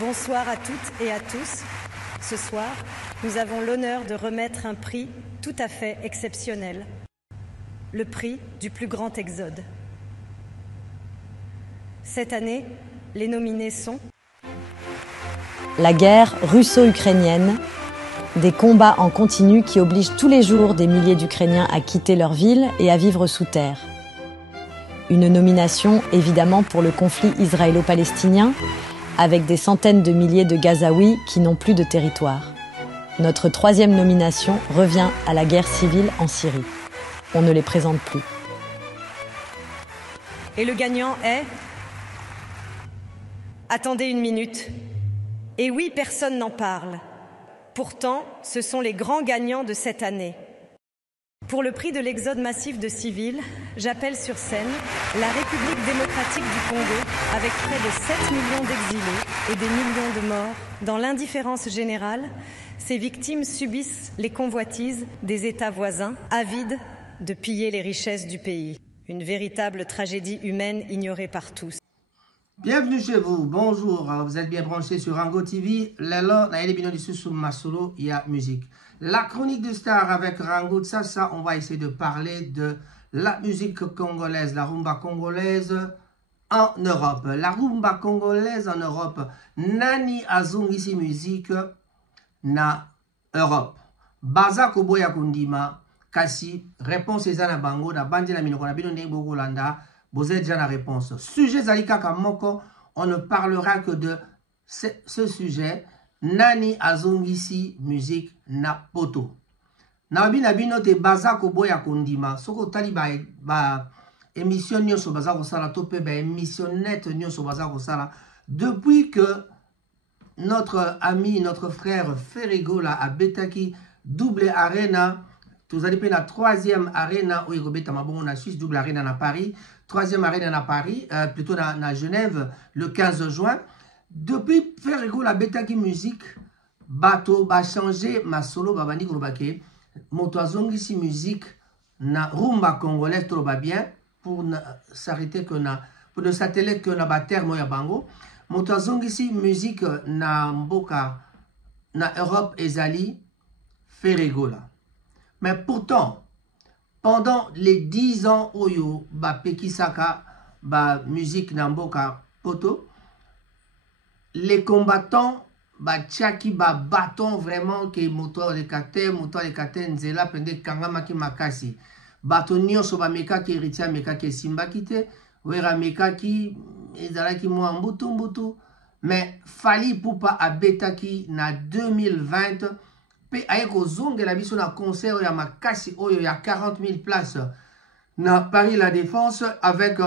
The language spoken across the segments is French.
Bonsoir à toutes et à tous. Ce soir, nous avons l'honneur de remettre un prix tout à fait exceptionnel. Le prix du plus grand exode. Cette année, les nominés sont la guerre russo-ukrainienne, des combats en continu qui obligent tous les jours des milliers d'Ukrainiens à quitter leur ville et à vivre sous terre. Une nomination évidemment pour le conflit israélo-palestinien, avec des centaines de milliers de Gazaouis qui n'ont plus de territoire. Notre troisième nomination revient à la guerre civile en Syrie. On ne les présente plus. Et le gagnant est... Attendez une minute. Et oui, personne n'en parle. Pourtant, ce sont les grands gagnants de cette année. Pour le prix de l'exode massif de civils, j'appelle sur scène la République démocratique du Congo avec près de 7 millions d'exilés et des millions de morts. Dans l'indifférence générale, ces victimes subissent les convoitises des États voisins, avides de piller les richesses du pays. Une véritable tragédie humaine ignorée par tous. Bienvenue chez vous, bonjour, vous êtes bien branchés sur Rango TV. Lelo, na yeli bino lisusu masolo ya musique. La chronique du star avec Rango Tsasa, on va essayer de parler de la musique congolaise, la rumba congolaise en Europe. La rumba congolaise en Europe, nani azongisi musique na Europe. Baza koboya kundima, kasi réponse ezana bango na bandi na minoko na bino ndenge bokolanda. Vous êtes déjà la réponse. Sujet Zalika Kamoko, on ne parlera que de ce sujet. Nani azongisi musique na poto. Nabi nabino te baza koboya kondima. Soko tali ba émission nyonso baza kosala tope ba émission net nyonso baza kosala. Depuis que notre ami, notre frère Ferrigola a betaki double arena. Vous allez payer la troisième arena où il y a en Suisse, double arena à Paris. Troisième arena à Paris, plutôt à Genève, le 15 juin. Depuis Ferrigo, la Betaki musique, bateau, va changer ma solo, babani grobake. Motoazongi si musique, na rumba congolaise, trop bien, pour s'arrêter que na, pour ne s'atteler que na bater moya bango. Motoazongi si musique, na mboka, na Europe, ezali, Ferrigo là. Mais pourtant, pendant les 10 ans oyo ba pekisaka ba musique namboka poto, les combattants ba tchaki ba bâton vraiment que moto le kate nzela pende kangama ki makasi. Batonio so ba meka ki ritia meka ki simba kite, wera meka ki ezala ki mo mbutu, mais Fally Ipupa abetaki na 2020. Aye kozongela biso na concert ya makasi oyo ya 40 000 places na Paris La Défense avec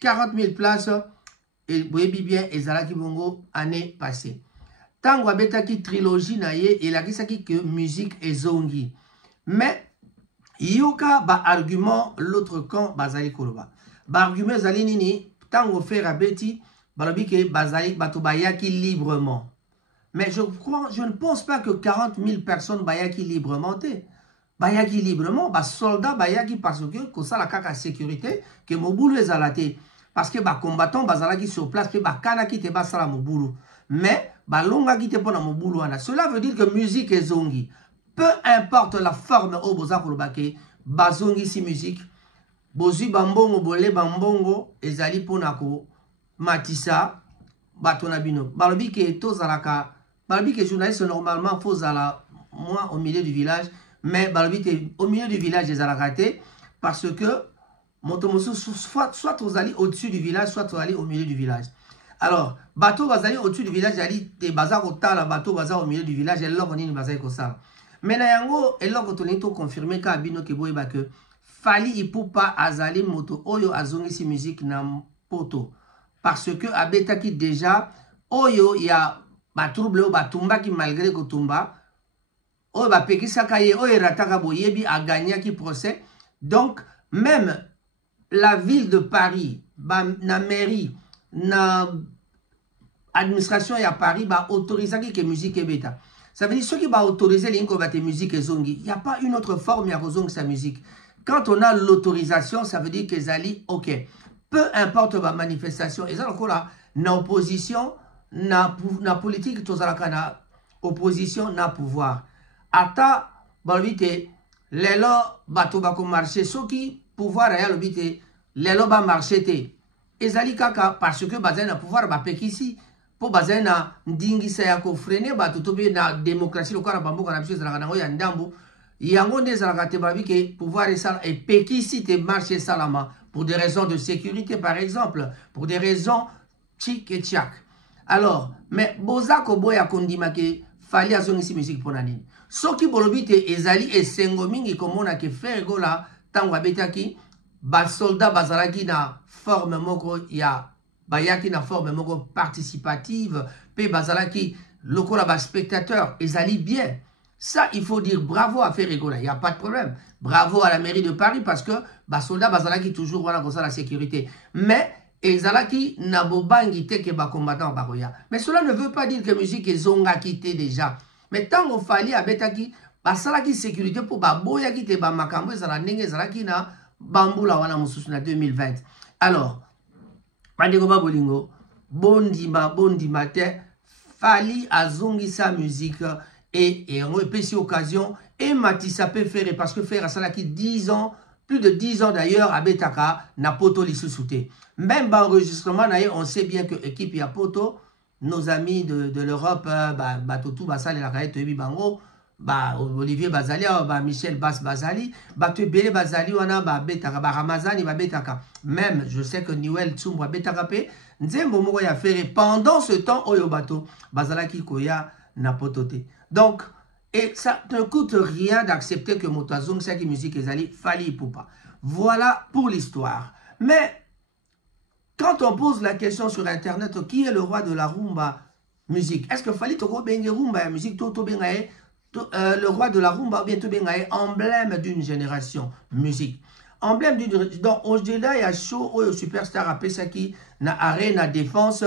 40 000 places et vous voyez bien ezalaki bongo année passée. Tango abetaki trilogie na ye elakisaki que musique ezongi. Mais yoka ba argument l'autre camp bazali koloba. Ba argument zali nini tango faire abeti balobi ke bazali bato bayaki librement. Mais je ne pense pas que 40 000 personnes bayaki librement. Bayaki librement, ba soldats bayaki parce que ça la kaka sécurité, que mobulu ezalate. Parce que ba combattants bazalaki sur place, ba kanaki te basala mobulu. Mais ba longa ki te pona mobulu wana. Cela veut dire que musique est zongi. Peu importe la forme au boza kolobake, bazongi si musique. Bozui bambongo bolé bambongo ezali ponako matissa batona bino. Balobi ke tozalaka Balobi que journaliste normalement faut à moi au milieu du village, mais Balobi au milieu du village ils ont raté parce que Motomosu soit vous allez au-dessus du village, soit vous allez au milieu du village. Alors bateau vous allez au-dessus du village, allez des bazar au tala bateau bazar au milieu du village et là on est une bazar comme ça. Mais na yango et là quand on est confirmé ka bino ke boy ba que Fally Ipupa azali moto oyo azongi si musique na poto parce que abetaki déjà oyo ya ba trouble ba tumba qui malgré que tumba o ba pekisaka ye o rataka boyebi a gagné qui procès. Donc même la ville de Paris ba na mairie na administration ya Paris ba autorisaki que musique et bêta. Ça veut dire ceux qui va autoriser les ba musique et zongi, il y a pas une autre forme ya zongi sa musique. Quand on a l'autorisation, ça veut dire que zali OK. Peu importe ma manifestation et ça encore là na opposition na politique tozalaka na opposition na pouvoir ata balobi te lelo bato bako marché soki pouvoir aya lobi te lelo ba marché te ezali kaka parce que bazali na pouvoir bapekisi po bazali na ndingisa ya kofrene bato to be na démocratie lokola bamboka na biso ezalaka nango ya ndambo yango nde ezalaka te balobi ke pouvoir esala epekisi te marché esalama pour des raisons de sécurité par exemple pour des raisons tchik et tchak. Alors, mais boza koboya kondima ke fali azongisi musique pona nini. Soki bolobi te ezali esengo mingi komona ke Ferego la tango abetaki ba soldat bazalaki na forme moko ya bayaki na forme moko participative pe bazalaki lokola ba spectateur ezali bien. Ça, il faut dire bravo à Ferego là, il n'y a pas de problème. Bravo à la mairie de Paris parce que ba soldat bazalaki toujours voilà comme ça la sécurité. Mais ezalaki na bobangi te ke ba combattant baroya. Mais cela ne veut pas dire que musique ezonga quitté déjà. Mais tant qu'on fallait abetaki basalaki sécurité pour ba boya kite ba makambo ezala ndenge ezalaki na bambula wana mususu na 2020. Alors, bandeko ba bolingo bondima te fali azongi sa musique et on epesi occasion et Matissa peut faire parce que faire asalaki 10 ans plus de 10 ans d'ailleurs à Betaka, na poto lissusute. Même enregistrement, on sait bien que l'équipe ya poto, nos amis de l'Europe, Batotou Basali, la Kaye Tobi Bango, Olivier Bazali, Michel Bas Bazali, Bele Bazali, wana Betaka, Ramazani, Betaka. Même, je sais que Niwel Tsumwa Betaka pe, Nzembo Moko ya fait pendant ce temps, Oyo Bato, Bazalaki Koya, na potote. Donc, et ça ne coûte rien d'accepter que Motazong, c'est qui musique ezali, Fali Poupa. Voilà pour l'histoire. Mais, quand on pose la question sur Internet, qui est le roi de la rumba musique? Est-ce que Fali Toko Benge Rumba musique, Toto Bengae, le roi de la rumba, ou bien Toto Bengae, emblème d'une génération musique? Emblème d'une génération. Donc, aujourd'hui, il y a show, au superstar à Pesaki, na Arena Défense.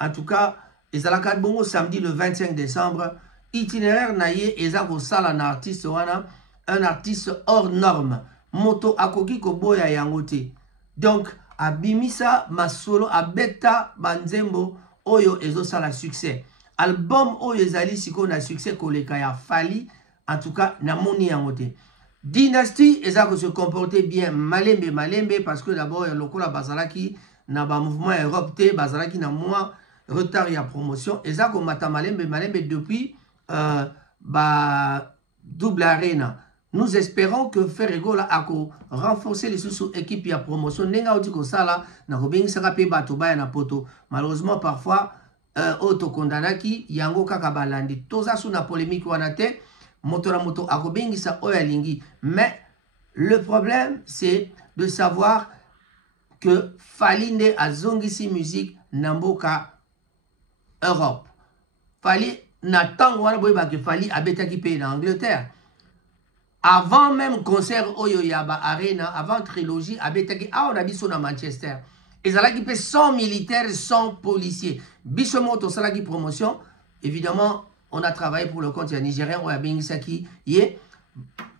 En tout cas, Ezalaka Bongo, samedi le 25 décembre. Itinéraire naye ezako sala un artiste wana, un artiste hors norme. Moto akoki koboya yangote. Donc, abimisa masolo abeta banzembo oyo ezo sala succès. Album oyo ezali siko na succès koleka ya Fali, en tout cas namoni yangote. Dynasty ezako se comporter bien malembe parce que d'abord lokola bazalaki na ba mouvement Europe te bazalaki na moi retard ya promotion ezako mata malembe depuis double arena. Nous espérons que Ferego la ako renforcer les sous-équipes ya promotion. Nenga otiko sala na kobing sakape bato baya na poto. Malheureusement parfois auto kondanaki yango kaka balandi. Toza sous na polémique wanate moto na moto akobing sa oyalingi. Mais le problème c'est de savoir que Falinde a zongisi musique namboka Europe. Fali na tango wana boyeba ke Fali abetaki pe na Angleterre. Avant même concert oyo yaba arena, avant trilogie abetaki on a biso na Manchester. Ezalaki pe 100 militaires, 100 policiers. Biso moto salaki promotion. Évidemment, on a travaillé pour le compte nigérien ou Bengisaki Ye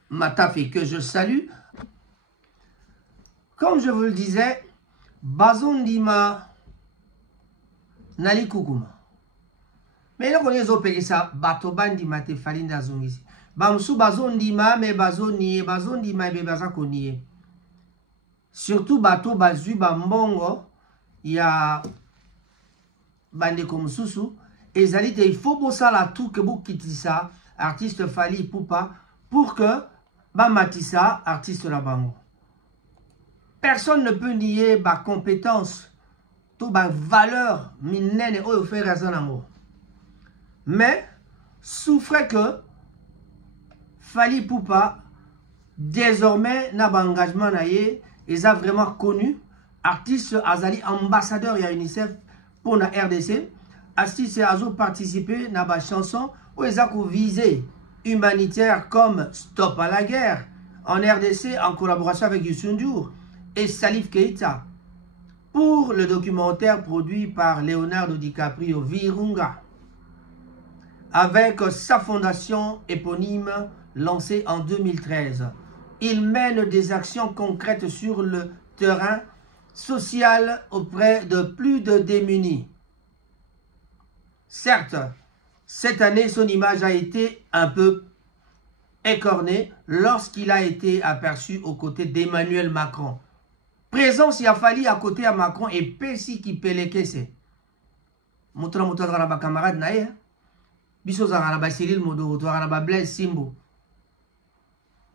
Matafe que je salue. Comme je vous le disais, Bazondima Nali Kukuma. Mais là, on est opéré ça, Batobandi Mate Falinda Zongisi. Bamsou Bazondima, mais Bazondima, mais Bazakoniye. Surtout Bato Bazu Bambongo, il y a Bande comme Soussou. Et Zalite, il faut bosser la tout que vous quittez ça, artiste Fali Poupa, pour que Bamatissa, artiste la Bango. Personne ne peut nier ma compétence, toute ma valeur, minene ou faire raison amour. Mais, souffrez que Fali Poupa, désormais, n'a pas engagement, ils ont vraiment connu, artiste Azali, ambassadeur et UNICEF pour la RDC, artiste Azo participé à la chanson où ils ont visé humanitaire comme Stop à la guerre en RDC en collaboration avec Youssou N'Dour et Salif Keita pour le documentaire produit par Leonardo DiCaprio Virunga avec sa fondation éponyme lancée en 2013. Il mène des actions concrètes sur le terrain social auprès de plus de démunis. certes, cette année, son image a été un peu écornée lorsqu'il a été aperçu aux côtés d'Emmanuel Macron. Présence, il a fallu à côté à Macron et Pessi qui pelekese. Moutra moutra ba camarade nae. Biso zara ba Cyril Modo, zara ba Blaise Simbo.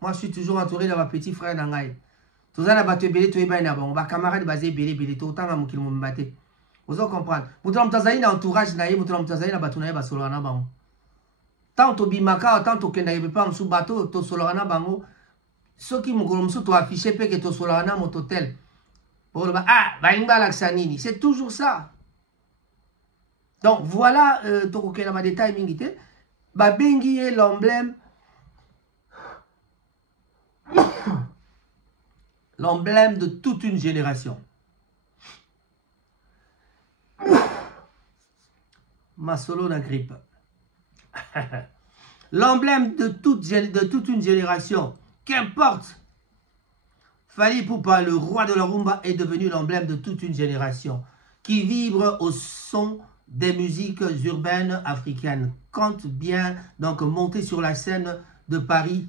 Moi, je suis toujours entouré de ma petit frère Nangaï. Tout ça, ba te belé to eba na ba, ba camarade basé belé belé to tanga mukil mo mbate. Vous allez comprendre. Moutra mtazaï na entourage nae, moutra mtazaï na batunae ba solana ba. Tant au bimaka, tant au kenda yebe pa msou bateau, to solana bango. Ceux qui m'ont tout affiché que to solana mon hôtel. C'est toujours ça. Donc voilà, Babengi est l'emblème de toute une génération. Ma solo na grippe. L'emblème de toute une génération. Qu'importe. Fally Ipupa, le roi de la rumba, est devenu l'emblème de toute une génération qui vibre au son des musiques urbaines africaines. Compte bien donc monter sur la scène de Paris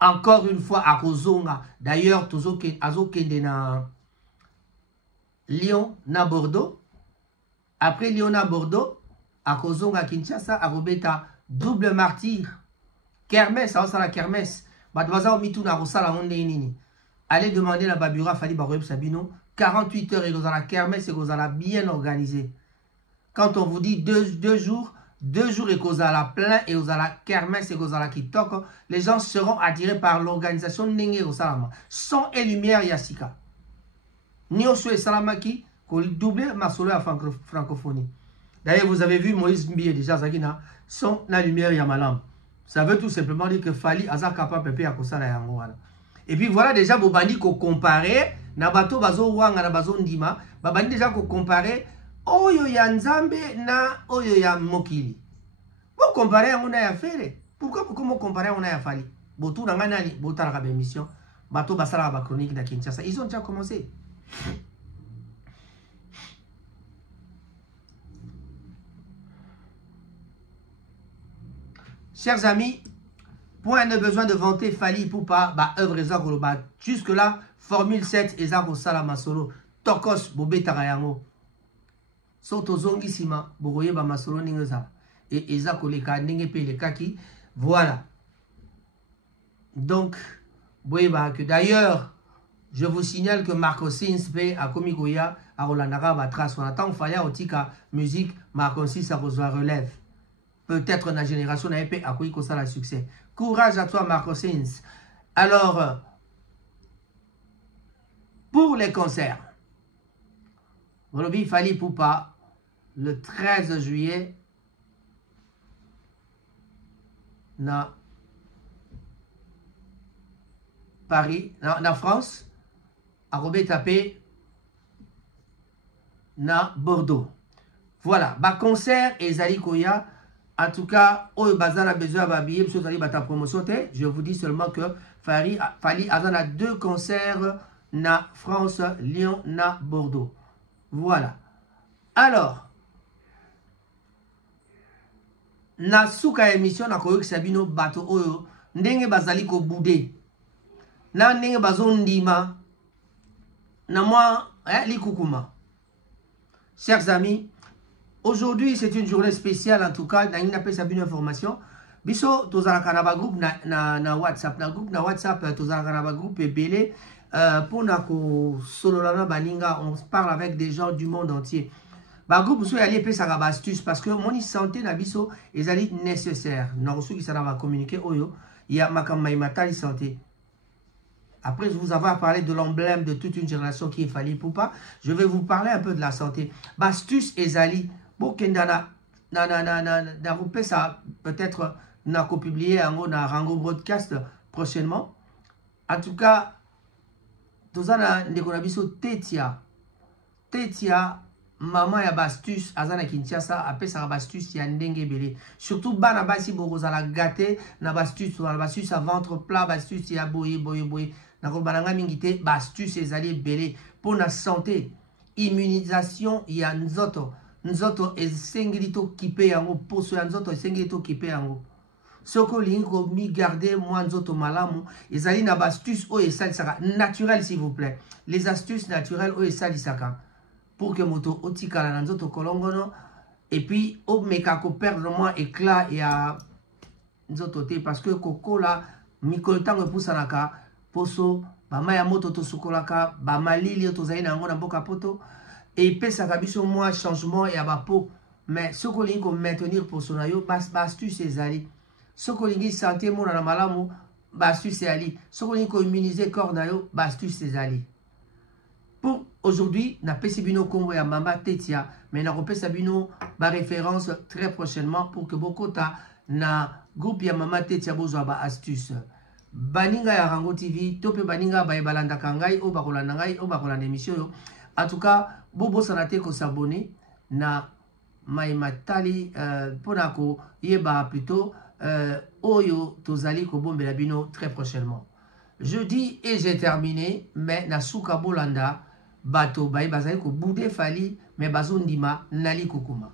encore une fois à Kozonga. D'ailleurs, Azokende na Lyon na Bordeaux. Après Lyon na Bordeaux, à Kozonga Kinshasa, à Robeta, double martyr. Kermesse, ça la kermesse. Badwaza omitu na rosala onde nini. Allez demander la Babura Fally Baroyeb Sabino. 48 heures et vous allez la kermesse et vous allez bien organisé. Quand on vous dit deux jours et que vous allez plein et vous allez la kermesse et que vous allez qui toque, les gens seront attirés par l'organisation Nenge au Salama. Son et lumière Yassika. Nyosu et Salamaki, qu'on double ma solo à francophonie. D'ailleurs, vous avez vu Moïse Mbie déjà, Zagina, son la lumière Yamalam. Ça veut tout simplement dire que Fally Azar capable de faire ça la Yangoana. Et puis voilà déjà Bobandi qu'on compare Nabato Bazo Wanga na Bazo Ndima, Babandi déjà qu'on compare Oyo ya Nzambe na Oyo ya Mokili. Bon comparer on a ya faire. Pourquoi comparer on a ya Fally? Botou na nani bota la émission, Bato Basala ba chronique da Kinshasa. Ils ont déjà commencé. Chers amis, point de besoin de vanter Fally Ipupa, bah œuvre Ezagolo, bah jusque là, Formule 7 Ezagolo Salama Solo, Tokos Bobé Tarayango, Soto Zongi Sima, Boroye ba Masolo Ningeza, et Ezagolo Leka Ningepe le Kaki, voilà. Donc, que d'ailleurs, je vous signale que Marco Sinspe a Komikoya, a Rolandara, Batras, on attend Faya Otika, musique, Marco Sins a reçoit relève. Peut-être la génération n'a pas accueilli comme ça le succès. Courage à toi, Marco Sins. Alors, pour les concerts, Roby Fally Ipupa, le 13 juillet, na Paris, na France, à Robé Tapé, na Bordeaux. Voilà, bah concert et Zali Koya. En tout cas, je vous dis seulement que Fally a 2 concerts na France, Lyon, na Bordeaux. Voilà. Alors, na suka émission na koyoki sabino bato oyo ndenge bazali ko boudé. Na ndenge bazondima na moi likukuma. Chers amis, aujourd'hui, c'est une journée spéciale, en tout cas, dans une information. Biso, tozala kanaba groupe na WhatsApp. Na groupe na WhatsApp, tozala kanaba groupe et belé. Pour nako sololana baninga, on parle avec des gens du monde entier. Ba groupe so yali pe sanga ba astuce parce que mon santé na biso ezali nécessaire. Na reçu qui ça va communiquer oyo, il y a makamai matali santé. Après vous avoir parlé de l'emblème de toute une génération qui est Fally Ipupa, je vais vous parler un peu de la santé. Bastus et Zali, Bokendana, ça peut-être n'a qu'au publier un Rango Broadcast prochainement. En tout cas, tout ça n'a n'économiso Tetia, maman ya Bastus, Azana Kinshasa, après ça Bastus ya ndenge belé. Surtout bana basi bogozala gâté, na Bastus à ventre plat, Bastus ya boye. Nakolbananga mingite Bastus et Zali belé pour la santé, immunisation ya nzoto. nzoto esengeli to kipe yango poso ya nzoto esengeli to kipe yango soko lingi ko mi garder moi nzoto malamu ezali na ba astuce o esalisaka naturel s'il vous plaît les astuces naturelles o esalisaka pour que moto otikala na nzoto kolongono et puis o meka ko perdre moi éclat ya nzoto te parce que kokola mikolo ntango epusanaka poso bama ya moto tosukolaka bamalili tozali na yango na mboka poto epesaka biso mwa changement ya bapeau mais soki olingi komaintenir poso na yo baastuce ezali soki olingi santé monana malamu baastuce ezali soki olingi koimmuniser corps na yo baastuce ezali pour aujourd'hui napesi bino kombo ya Mama Tetia mais nakopesa bino baréférence très prochainement pour que bokota na groupe ya Mama Tetia bozwa baastuce baninga ya Rango TV to pe baninga bayebalandaka ngai o bakolanda ngai o bakolanda émission yo en tout cas bobo sanate ko s'abonner na maimatali pona ko yeba plutôt oyo tozali ko bombela bino très prochainement. Je dis et j'ai terminé mais na suka bolanda bato baye bazali ko boudé fali mais bazondima nali kokuma.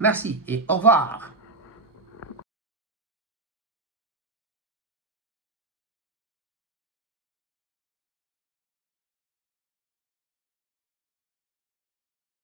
Merci et au revoir.